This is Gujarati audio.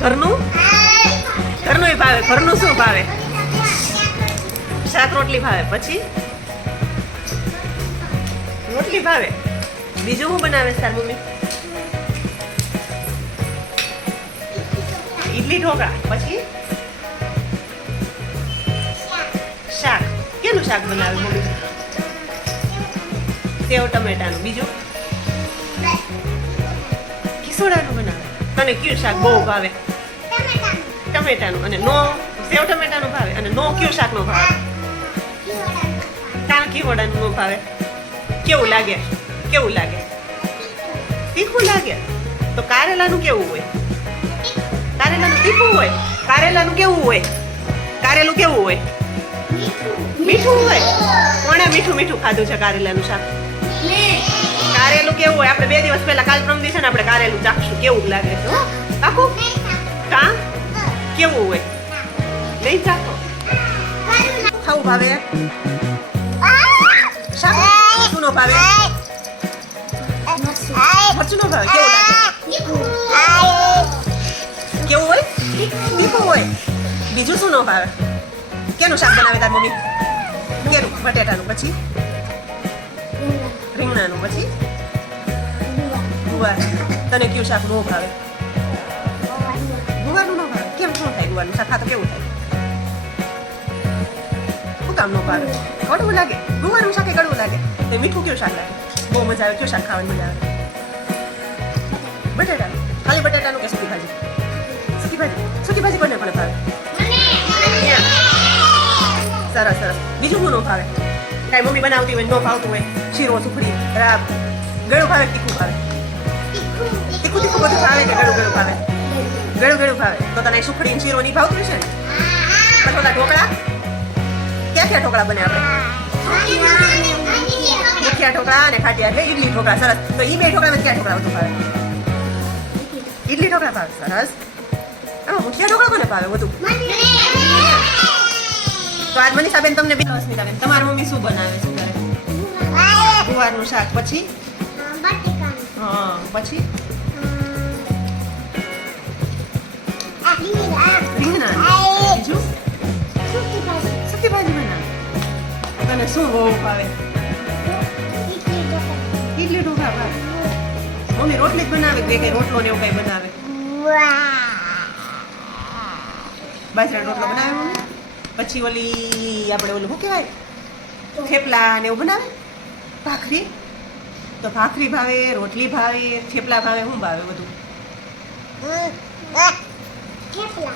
ઘરનું? ઘરનું ભાવે. ઘરનું શું ભાવે? શાક રોટલી ભાવે. પછી? રોટલી ભાવે. બીજું શું બનાવે તાર મમ્મી? ઈડલી ઢોકળા. પછી? શાક. કેનું શાક બનાવે મમ્મી? સેવ ટમેટાનું. બીજું? ખીસોડાનું બનાવે. તને કયું શાક બહુ ભાવે? ટમેટાનું અને નો સેવ ટમેટાનું ભાવે અને નો કયું શાકનો ભાવે. ટાંકી વડાનું ભાવે. કેવું લાગે? કેવું લાગે? તીખું લાગે. તો કારેલાનું કેવું હોય? કારેલાનું તીખું હોય? કારેલાનું કેવું હોય? કારેલું કેવું હોય? મીઠું હોય? કોણે મીઠું મીઠું ખાધું છે કારેલાનું શાક? કારેલું કેવું હોય? આપણે બે દિવસ પહેલા કાલ પ્રમ દિવસે આપણે કારેલું ચાખશું. કેવું લાગે છે? આખું કા કેવું હોય? નહીં ચાખો ખાવું ભાવે? શું નો ભાવે? મરચું નો ભાવે? કેવું લાગે? કેવું હોય? તીખું હોય? બીજું શું નો ભાવે? કેનું શાક બનાવે તાર મમ્મી? કેનું? બટેટાનું પછી? રીંગણાનું પછી? ગુવાર. તને કયું શાક નો ભાવે? શું થાય ખાતો કેવું થાય? શું કામ નો ભાવે કડવું લાગે. ગુવારનું શાક કડવું લાગે. તે મીઠું કયું શાક લાગે? બહુ મજા આવે. કયું શાક ખાવાની મજા આવે? બટેટા. ખાલી બટેટાનું કે સુકી ભાજી? સુકી ભાજી? સુકી ભાજી કોને કોને ભાવે? સરસ સરસ. બીજું શું નો ભાવે? કાંઈ મમ્મી બનાવતી હોય નો ભાવતું હોય. શીરો, સુખડી ગળું ભાવે તીખું ભાવે? તીખું તીખું બધું ભાવે કે ગળું ગળું ગળું ગળું ભાવે. તો તને સુખડી ને શીરો ની ભાવતું હશે ને? પછી ઓલા ઢોકળા? ક્યાં ક્યાં ઢોકળા બને આપણે? મુખિયા ઢોકળા અને ખાટિયા એટલે ઈડલી ઢોકળા સરસ. તો ઈ બે ઢોકળામાં ક્યાં ઢોકળા વધુ ભાવે? ઈડલી ઢોકળા ભાવે સરસ. આમાં મુખિયા ઢોકળા કોને ભાવે વધુ? તો આજ મનીષાબેન તમને બે સ્મિતાબેન તમારી મમ્મી શું બનાવે શું ઘરે? ગુવારનું શાક પછી? હા પછી? તને શું બહુ ભાવે? ઇડલી ઢોકળા ભાવે મમ્મી રોટલી જ બનાવે કે કઈ રોટલો ને એવું કઈ બનાવે? બાજરા રોટલો બનાવે મમ્મી? પછી ઓલી આપણે ઓલું શું કહેવાય? થેપલા ને એવું બનાવે? ભાખરી? તો ભાખરી ભાવે રોટલી ભાવે થેપલા ભાવે શું ભાવે બધું? થેપલા?